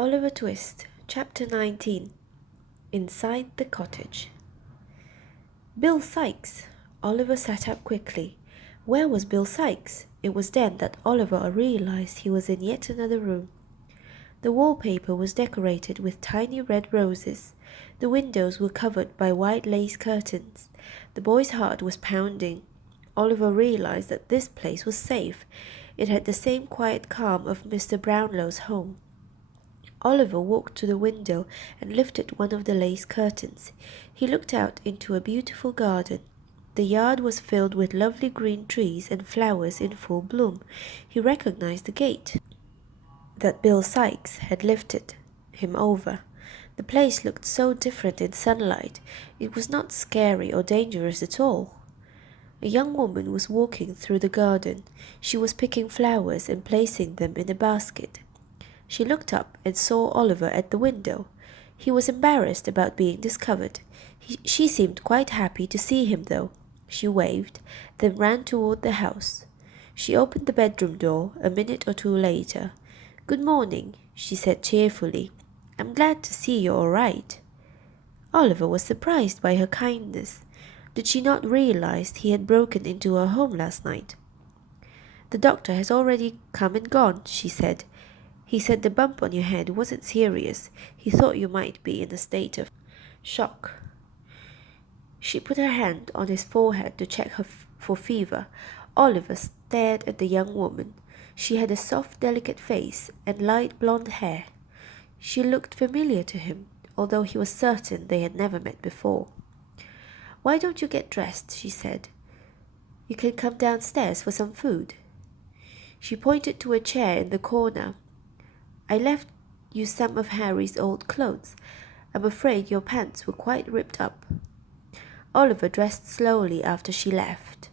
Oliver Twist, Chapter 19. Inside the Cottage. Bill Sikes! Oliver sat up quickly. Where was Bill Sikes? It was then that Oliver realized he was in yet another room. The wallpaper was decorated with tiny red roses. The windows were covered by white lace curtains. The boy's heart was pounding. Oliver realized that this place was safe. It had the same quiet calm of Mr. Brownlow's home. Oliver walked to the window and lifted one of the lace curtains. He looked out into a beautiful garden. The yard was filled with lovely green trees and flowers in full bloom. He recognized the gate that Bill Sikes had lifted him over. The place looked so different in sunlight. It was not scary or dangerous at all. A young woman was walking through the garden. She was picking flowers and placing them in a basket. She looked up and saw Oliver at the window. He was embarrassed about being discovered. She seemed quite happy to see him, though. She waved, then ran toward the house. She opened the bedroom door a minute or two later. "Good morning," she said cheerfully. "I'm glad to see you're all right." Oliver was surprised by her kindness. Did she not realize he had broken into her home last night? "The doctor has already come and gone," she said. "He said the bump on your head wasn't serious. He thought you might be in a state of shock." She put her hand on his forehead to check for fever. Oliver stared at the young woman. She had a soft, delicate face and light blonde hair. She looked familiar to him, although he was certain they had never met before. "Why don't you get dressed?" she said. "You can come downstairs for some food." She pointed to a chair in the corner. "I left you some of Harry's old clothes. I'm afraid your pants were quite ripped up." Oliver dressed slowly after she left.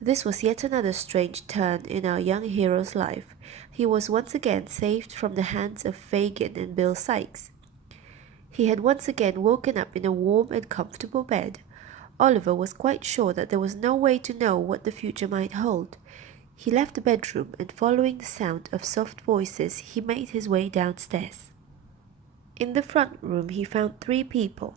This was yet another strange turn in our young hero's life. He was once again saved from the hands of Fagin and Bill Sikes. He had once again woken up in a warm and comfortable bed. Oliver was quite sure that there was no way to know what the future might hold. He left the bedroom, and following the sound of soft voices, he made his way downstairs. In the front room he found three people.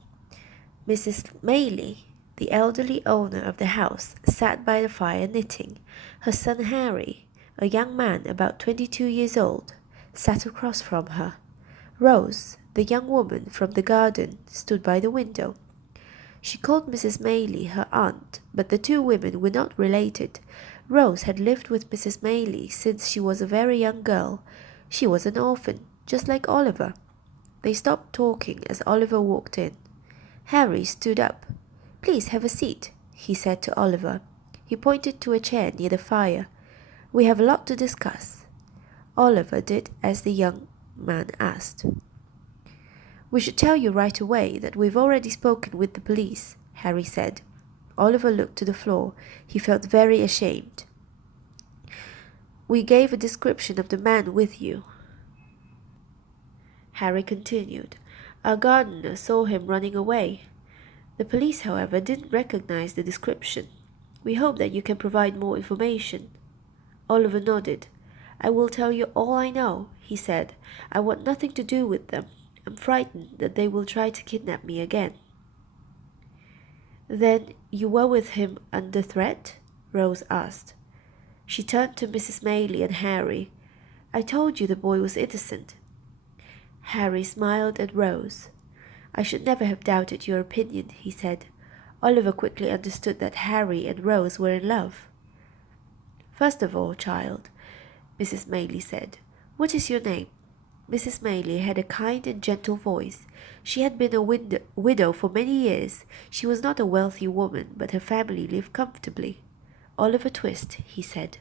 Mrs. Maylie, the elderly owner of the house, sat by the fire knitting. Her son Harry, a young man about 22 years old, sat across from her. Rose, the young woman from the garden, stood by the window. She called Mrs. Maylie her aunt, but the two women were not related. Rose had lived with Mrs. Maylie since she was a very young girl. She was an orphan, just like Oliver. They stopped talking as Oliver walked in. Harry stood up. "Please have a seat," he said to Oliver. He pointed to a chair near the fire. "We have a lot to discuss." Oliver did as the young man asked. "We should tell you right away that we've already spoken with the police," Harry said. Oliver looked to the floor. He felt very ashamed. "We gave a description of the man with you," Harry continued. "Our gardener saw him running away. The police, however, didn't recognize the description. We hope that you can provide more information." Oliver nodded. "I will tell you all I know," he said. "I want nothing to do with them. I'm frightened that they will try to kidnap me again." "Then you were with him under threat?" Rose asked. She turned to Mrs. Maylie and Harry. "I told you the boy was innocent." Harry smiled at Rose. "I should never have doubted your opinion," he said. Oliver quickly understood that Harry and Rose were in love. "First of all, child," Mrs. Maylie said, "what is your name?" Mrs. Maylie had a kind and gentle voice. She had been a widow for many years. She was not a wealthy woman, but her family lived comfortably. "Oliver Twist," he said.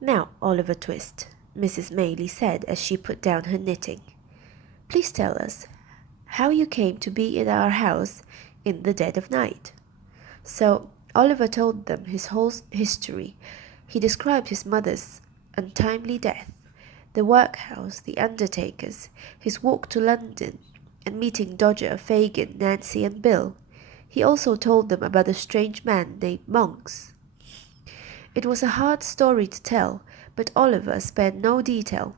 "Now, Oliver Twist," Mrs. Maylie said as she put down her knitting, "please tell us how you came to be in our house in the dead of night." So Oliver told them his whole history. He described his mother's untimely death, the workhouse, the undertakers, his walk to London, and meeting Dodger, Fagin, Nancy, and Bill. He also told them about a strange man named Monks. It was a hard story to tell, but Oliver spared no detail.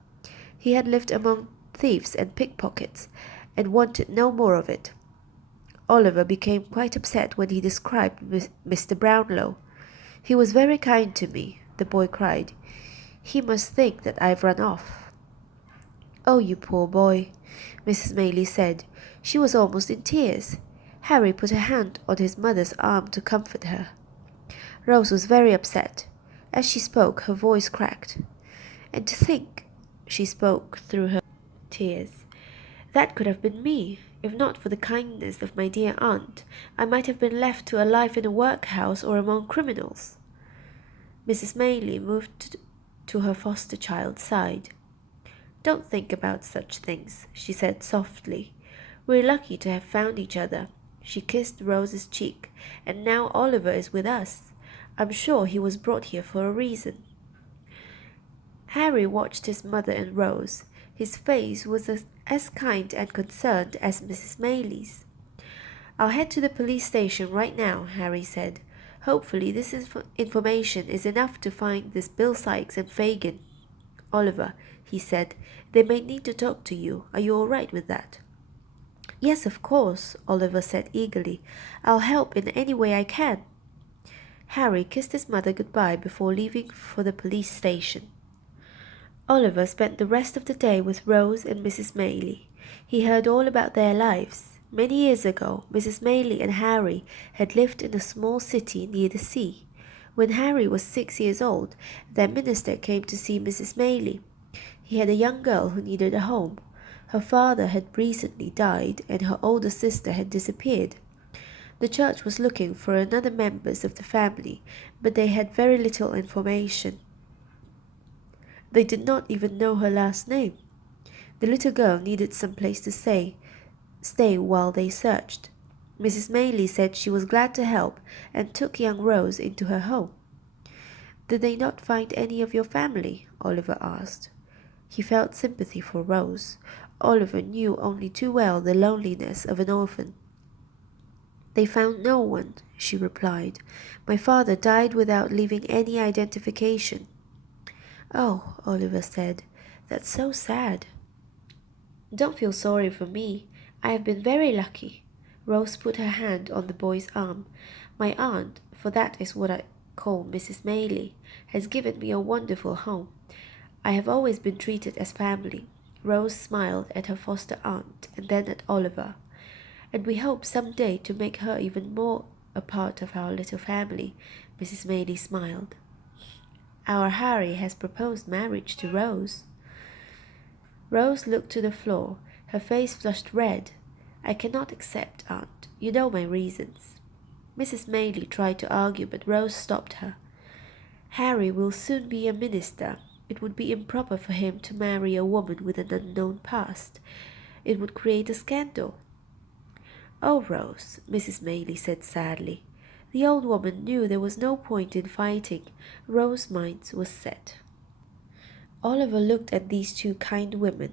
He had lived among thieves and pickpockets, and wanted no more of it. Oliver became quite upset when he described Mr. Brownlow. "He was very kind to me," the boy cried. "He must think that I've run off." "Oh, you poor boy," Mrs. Maylie said. She was almost in tears. Harry put a hand on his mother's arm to comfort her. Rose was very upset. As she spoke, her voice cracked. "And to think," she spoke through her tears, "that could have been me. If not for the kindness of my dear aunt, I might have been left to a life in a workhouse or among criminals." Mrs. Maylie moved to her foster child's side. "Don't think about such things," she said softly. "We're lucky to have found each other." She kissed Rose's cheek. "And now Oliver is with us. I'm sure he was brought here for a reason." Harry watched his mother and Rose. His face was as kind and concerned as Mrs. Maylie's. "I'll head to the police station right now," Harry said. "Hopefully this information is enough to find this Bill Sikes and Fagin. Oliver," he said, "they may need to talk to you. Are you all right with that?" "Yes, of course," Oliver said eagerly. "I'll help in any way I can." Harry kissed his mother goodbye before leaving for the police station. Oliver spent the rest of the day with Rose and Mrs. Maylie. He heard all about their lives. Many years ago, Mrs. Maylie and Harry had lived in a small city near the sea. When Harry was 6 years old, their minister came to see Mrs. Maylie. He had a young girl who needed a home. Her father had recently died and her older sister had disappeared. The church was looking for another members of the family, but they had very little information. They did not even know her last name. The little girl needed some place to stay while they searched. Mrs. Maylie said she was glad to help and took young Rose into her home. "Did they not find any of your family?" Oliver asked. He felt sympathy for Rose. Oliver knew only too well the loneliness of an orphan. "They found no one," she replied. "My father died without leaving any identification." "Oh," Oliver said, "that's so sad." "Don't feel sorry for me. I have been very lucky." Rose put her hand on the boy's arm. "My aunt, for that is what I call Mrs. Maylie, has given me a wonderful home. I have always been treated as family." Rose smiled at her foster aunt and then at Oliver. "And we hope some day to make her even more a part of our little family," Mrs. Maylie smiled. "Our Harry has proposed marriage to Rose." Rose looked to the floor. Her face flushed red. "I cannot accept, Aunt. You know my reasons." Mrs. Maylie tried to argue, but Rose stopped her. "Harry will soon be a minister. It would be improper for him to marry a woman with an unknown past. It would create a scandal." "Oh, Rose," Mrs. Maylie said sadly. The old woman knew there was no point in fighting. Rose's mind was set. Oliver looked at these two kind women.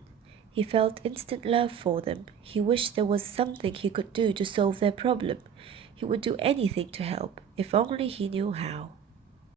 He felt instant love for them. He wished there was something he could do to solve their problem. He would do anything to help, if only he knew how.